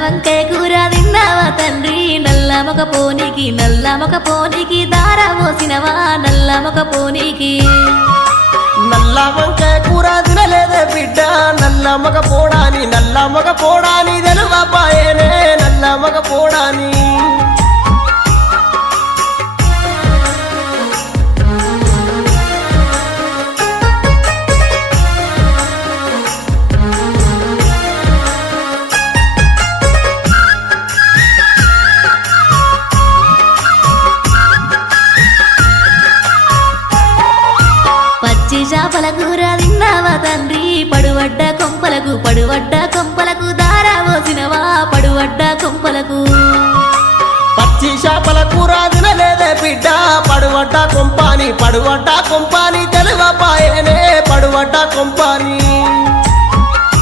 వంకాయ కూర తిన్నావా తండ్రి నల్ల మొక పోనీకి దారా పోసినవా నల్ల మొక పోనీకి నల్ల వంకాయ కూర తినలేదే బిడ్డ నల్ల మగ పోడాని తెలువపాయనే నల్ల మగ పోడాని చేపల కూర తిన్నావా తండ్రి పడువడ్డ కొంపలకు దారా పోసినవా పడువడ్డ కొంపలకు పచ్చి చేపల కూర తినలేదే బిడ్డ పడువడ్డ కొంపాని తెలువపాయనే పడువడ్డ కొంపాని